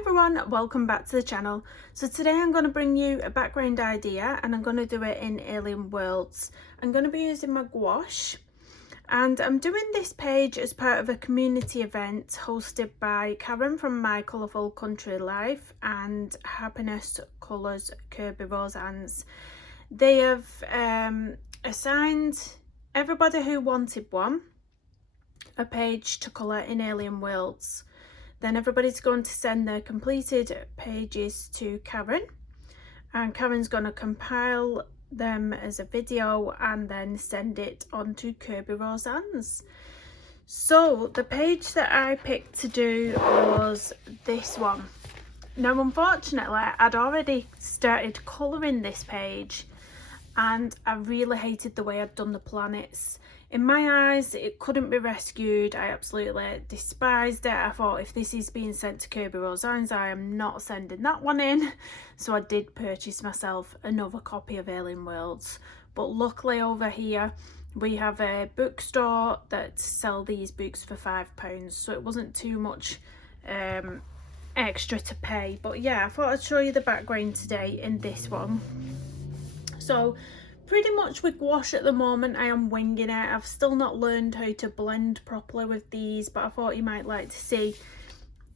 everyone, welcome back to the channel. So today I'm going to bring you a background idea and I'm going to do it in Alien Worlds. I'm going to be using my gouache and I'm doing this page as part of a community event hosted by Karen from My Colourful Country Life and Happiness Colours Kerby Rosanes. They have assigned everybody who wanted one a page to colour in Alien Worlds. Then everybody's going to send their completed pages to Karen, and Karen's going to compile them as a video and then send it on to Kerby Rosanes. So the page that I picked to do was this one. Now unfortunately I'd already started colouring this page and I really hated the way I'd done the planets. In my eyes, it couldn't be rescued. I absolutely despised it. I thought if this is being sent to Kerby Rosanes, I am not sending that one in. So I did purchase myself another copy of Alien Worlds. But luckily over here, we have a bookstore that sell these books for £5. So it wasn't too much extra to pay. But yeah, I thought I'd show you the background today in this one. So pretty much with gouache at the moment, I am winging it. I've still not learned how to blend properly with these, but I thought you might like to see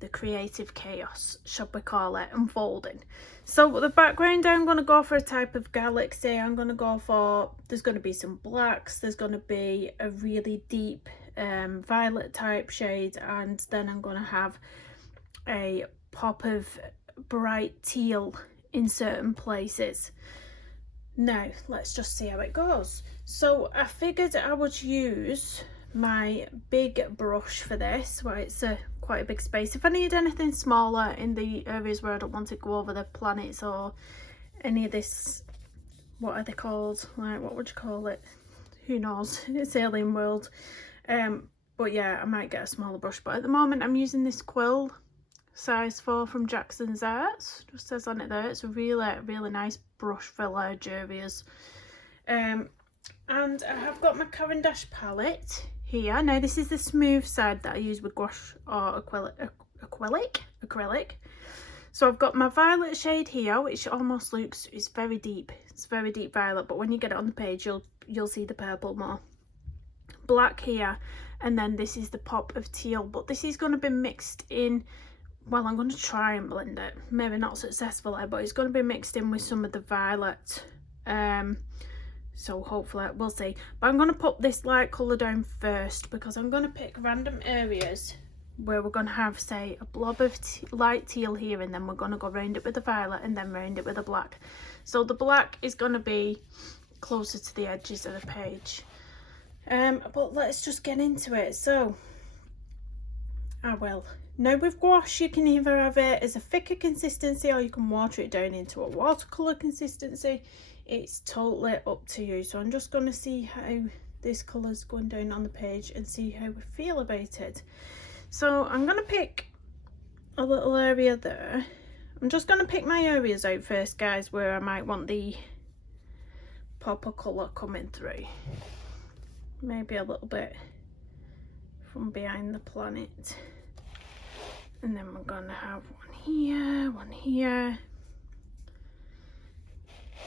the creative chaos, should we call it, unfolding. So the background, I'm going to go for a type of galaxy. I'm going to go for, there's going to be some blacks, there's going to be a really deep violet type shade, and then I'm going to have a pop of bright teal in certain places. Now let's just see how it goes. So I figured I would use my big brush for this, where it's quite a big space. If I need anything smaller in the areas where I don't want to go over the planets or any of this, what are they called, like what would you call it, who knows, it's Alien World. But yeah, I might get a smaller brush, but at the moment I'm using this quill size 4 from Jackson's Arts. Just says on it there, it's a really nice brush for large areas. And I have got my Caran d'Ache palette here. Now this is the smooth side that I use with gouache or acrylic. So I've got my violet shade here, which almost looks, it's very deep, it's very deep violet, but when you get it on the page you'll see the purple more. Black here, and then this is the pop of teal, but this is going to be mixed in. Well, I'm going to try and blend it, maybe not successfully, but it's going to be mixed in with some of the violet, so hopefully we'll see. But I'm going to put this light colour down first because I'm going to pick random areas where we're going to have, say, a blob of light teal here, and then we're going to go round it with the violet and then round it with the black. So the black is going to be closer to the edges of the page, but let's just get into it. So I will. Now with gouache, you can either have it as a thicker consistency or you can water it down into a watercolour consistency. It's totally up to you. So I'm just going to see how this colour's going down on the page and see how we feel about it. So I'm going to pick a little area there. I'm just going to pick my areas out first, guys, where I might want the pop of colour coming through. Maybe a little bit from behind the planet. And then we're going to have one here.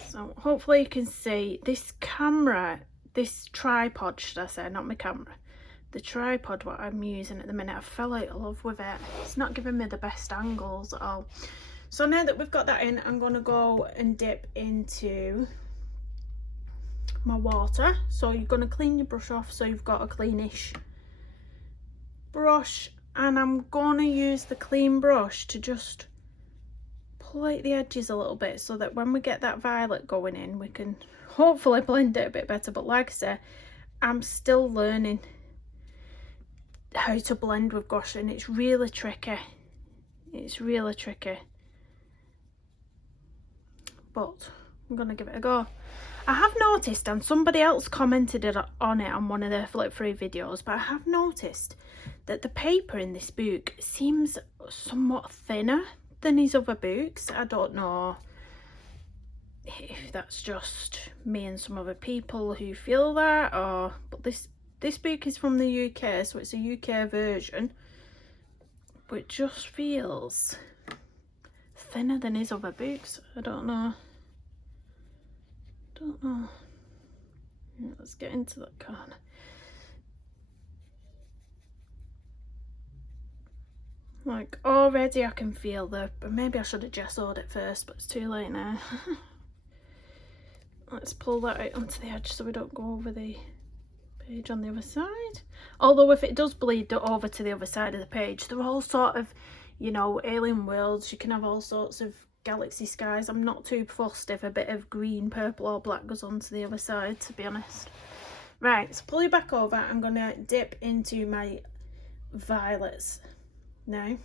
So hopefully you can see this camera, this tripod, should I say, not my camera. The tripod what I'm using at the minute, I fell out of love with it. It's not giving me the best angles at all. So now that we've got that in, I'm going to go and dip into my water. So you're going to clean your brush off so you've got a cleanish brush. And I'm going to use the clean brush to just pull out the edges a little bit so that when we get that violet going in, we can hopefully blend it a bit better. But like I said, I'm still learning how to blend with gouache and it's really tricky. It's really tricky. But I'm going to give it a go. I have noticed, and somebody else commented on it on one of their flip through videos, but I have noticed that the paper in this book seems somewhat thinner than his other books. I don't know if that's just me and some other people who feel that, or but this book is from the UK, so it's a UK version, but it just feels thinner than his other books. I don't know. Let's get into that corner. Like, already I can feel but maybe I should have gessoed it first, but it's too late now. Let's pull that out onto the edge so we don't go over the page on the other side. Although if it does bleed over to the other side of the page, they're all sort of, you know, alien worlds. You can have all sorts of galaxy skies. I'm not too fussed if a bit of green, purple or black goes onto the other side, to be honest. Right, so pull you back over. I'm going to dip into my violets now.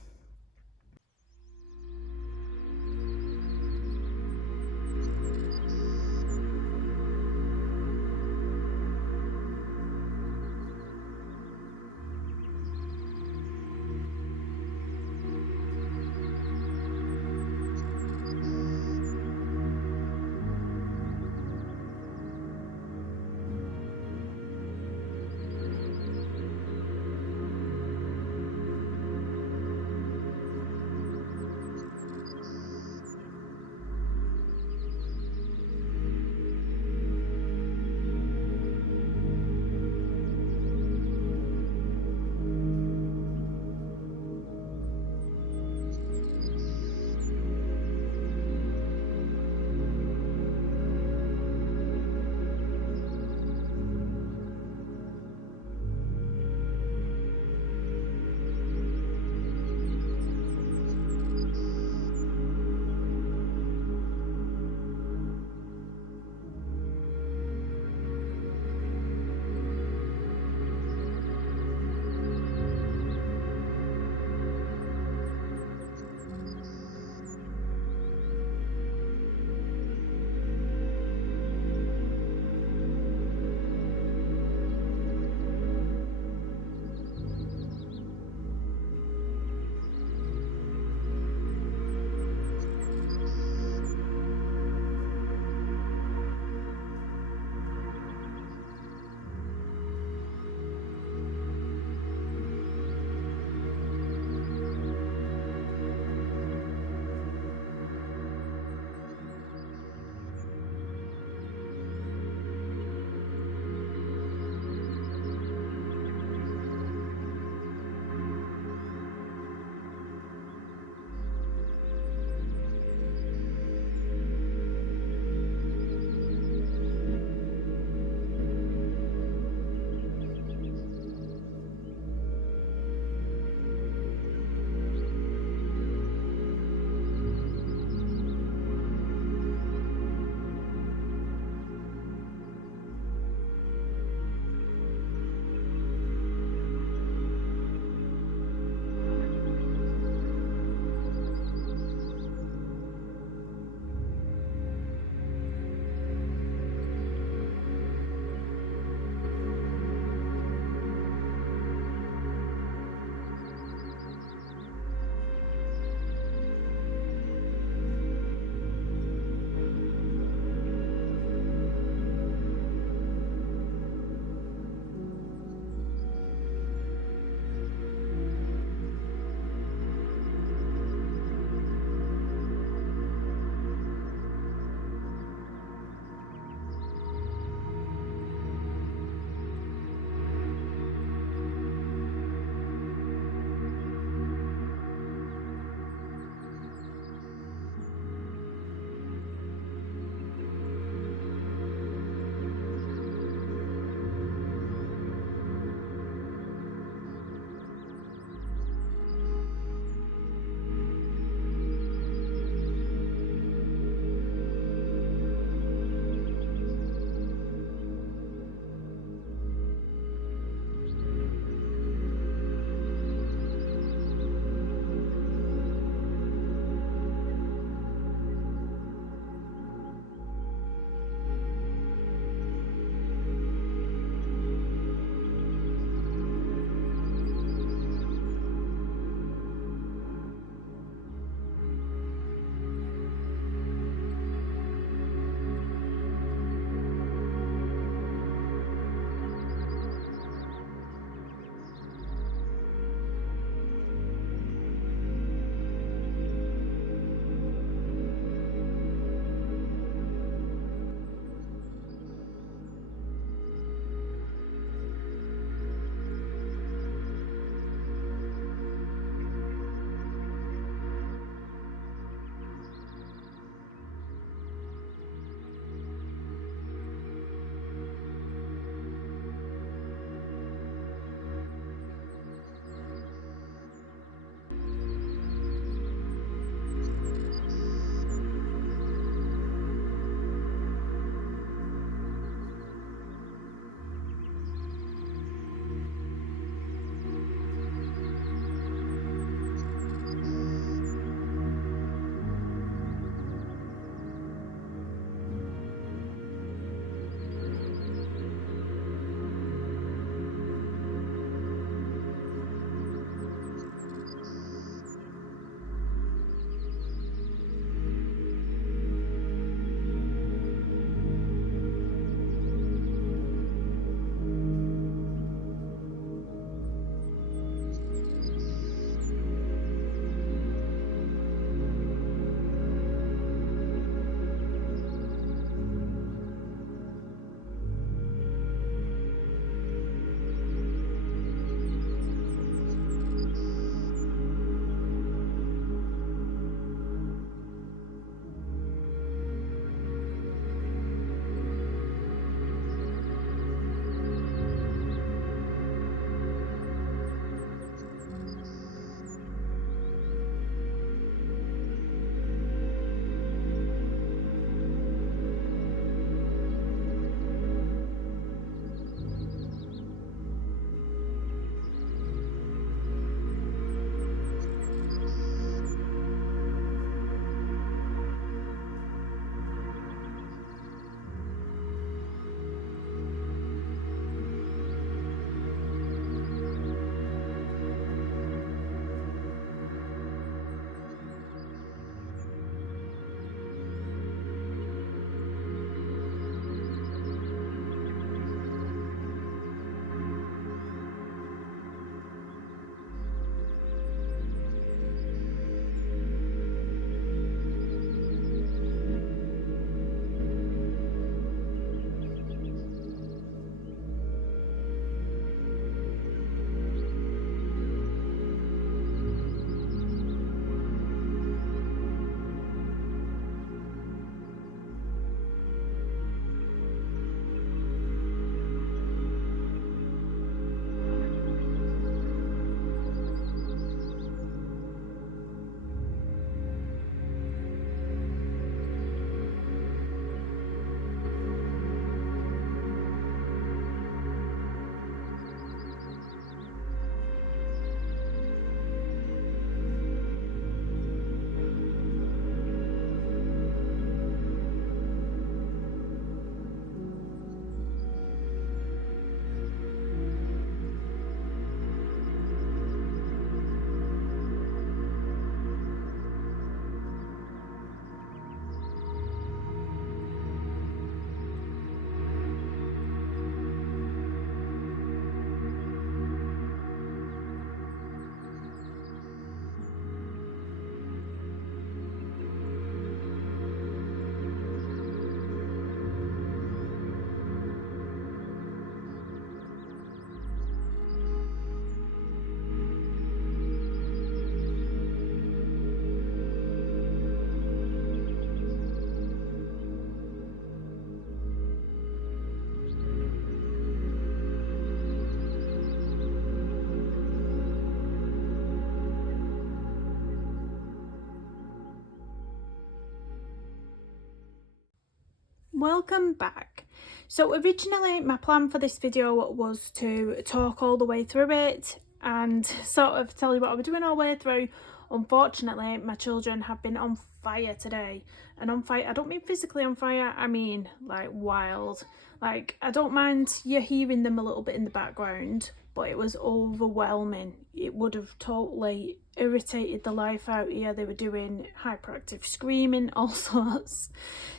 Welcome back. So originally my plan for this video was to talk all the way through it and sort of tell you what I was doing all the way through. Unfortunately, my children have been on fire today. And on fire, I don't mean physically on fire, I mean like wild. Like, I don't mind you hearing them a little bit in the background, but it was overwhelming. It would have totally irritated the life out here. They were doing hyperactive screaming, all sorts.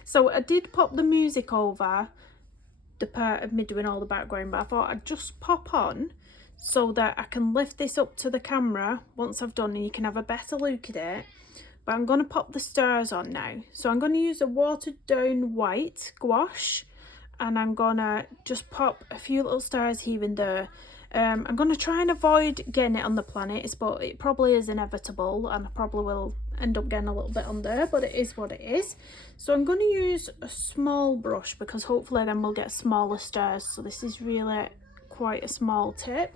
So I did pop the music over the part of me doing all the background, but I thought I'd just pop on so that I can lift this up to the camera once I've done and you can have a better look at it. But I'm going to pop the stars on now. So I'm going to use a watered down white gouache and I'm going to just pop a few little stars here and there. I'm going to try and avoid getting it on the planets, but it probably is inevitable and I probably will end up getting a little bit on there, but it is what it is. So I'm going to use a small brush because hopefully then we'll get smaller stars. So this is really quite a small tip.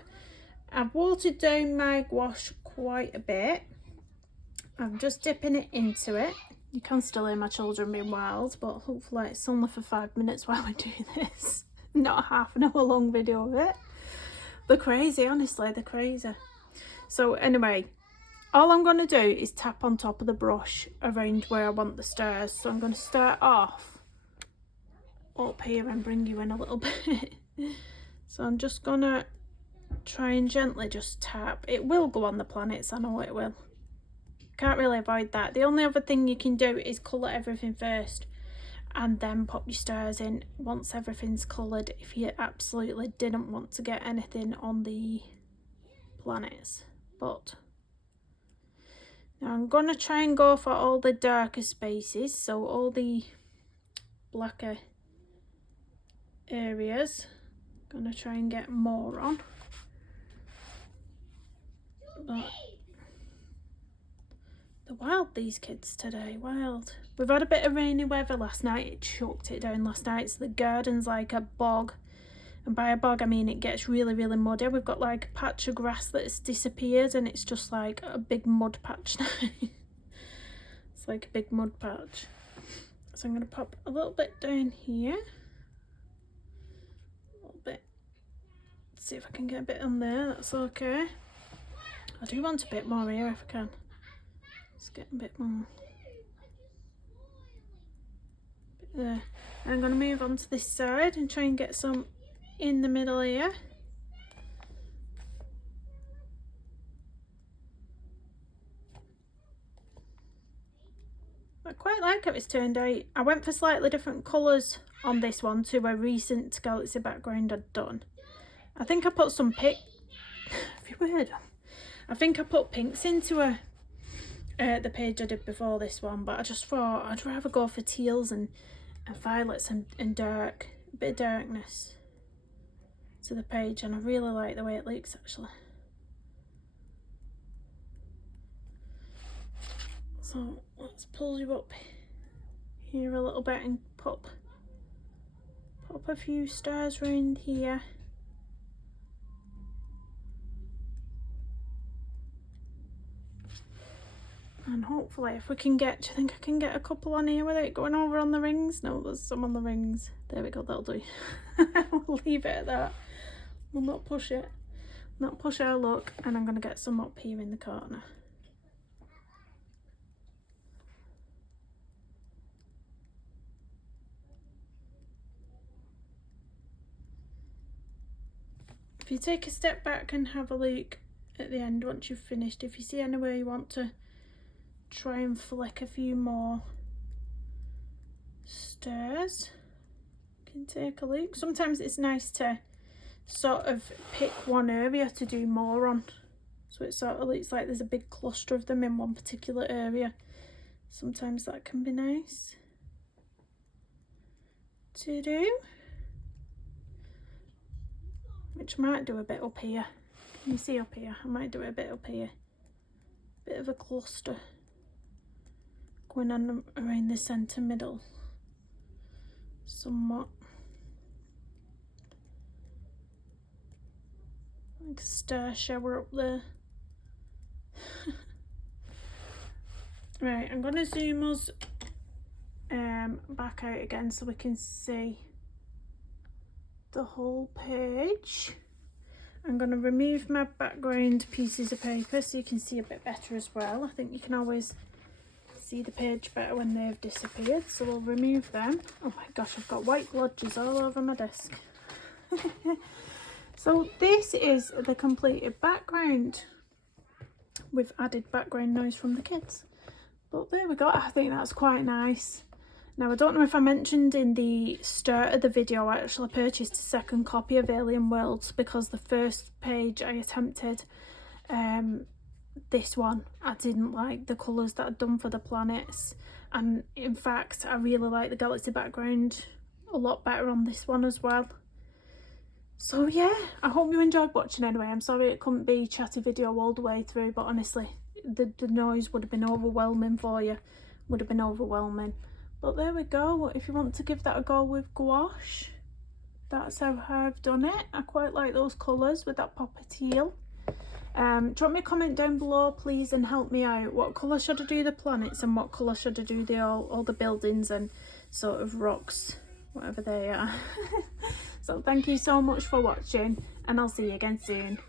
I've watered down my gouache quite a bit. I'm just dipping it into it. You can still hear my children being wild, but hopefully it's only for 5 minutes while I do this. Not a half an hour long video of it. They're crazy, honestly, they're crazy. So anyway, all I'm going to do is tap on top of the brush around where I want the stars. So I'm going to start off up here and bring you in a little bit. So I'm just going to try and gently just tap. It will go on the planets, I know it will. Can't really avoid that. The only other thing you can do is colour everything first and then pop your stars in once everything's coloured if you absolutely didn't want to get anything on the planets. But now I'm going to try and go for all the darker spaces, so all the blacker areas. I'm going to try and get more on. But they're wild, these kids today, wild. We've had a bit of rainy weather last night. It chucked it down last night, so the garden's like a bog. And by a bog, I mean it gets really, really muddy. We've got like a patch of grass that's disappeared and it's just like a big mud patch now. It's like a big mud patch. So I'm going to pop a little bit down here. A little bit. Let's see if I can get a bit on there. That's okay. I do want a bit more here if I can. Let's get a bit more. Bit there. And I'm going to move on to this side and try and get some in the middle here. I quite like how it's turned out. I went for slightly different colours on this one to a recent galaxy background I'd done. I think I put some pink. Have you heard them? I think I put pinks into the page I did before this one, but I just thought I'd rather go for teals and violets and dark, a bit of darkness to the page, and I really like the way it looks actually. So let's pull you up here a little bit and pop a few stars around here. And hopefully if we can get, do you think I can get a couple on here without going over on the rings? No, there's some on the rings. There we go, that'll do. We'll leave it at that. We'll not push it. Not push our luck. And I'm going to get some up here in the corner. If you take a step back and have a look at the end once you've finished, if you see anywhere you want to try and flick a few more stars, you can take a look. Sometimes it's nice to sort of pick one area to do more on, so it sort of looks like there's a big cluster of them in one particular area. Sometimes that can be nice to do, which I might do a bit up here. Can you see up here? I might do it a bit up here, bit of a cluster going on around the centre middle somewhat, like a star shower up there. Right, I'm going to zoom us back out again so we can see the whole page. I'm going to remove my background pieces of paper so you can see a bit better as well. I think you can always see the page better when they've disappeared, so we'll remove them. Oh my gosh, I've got white glodges all over my desk. So this is the completed background. We've added background noise from the kids, but there we go. I think that's quite nice. Now, I don't know if I mentioned in the start of the video, I actually purchased a second copy of Alien Worlds because the first page I attempted, this one, I didn't like the colours that I'd done for the planets, and in fact I really like the galaxy background a lot better on this one as well. So yeah, I hope you enjoyed watching anyway. I'm sorry it couldn't be a chatty video all the way through, but honestly the noise would have been overwhelming for you, would have been overwhelming. But there we go. If you want to give that a go with gouache, that's how I've done it. I quite like those colours with that pop of teal. Drop me a comment down below please and help me out. What colour should I do the planets and what colour should I do the all the buildings and sort of rocks, whatever they are. So thank you so much for watching and I'll see you again soon.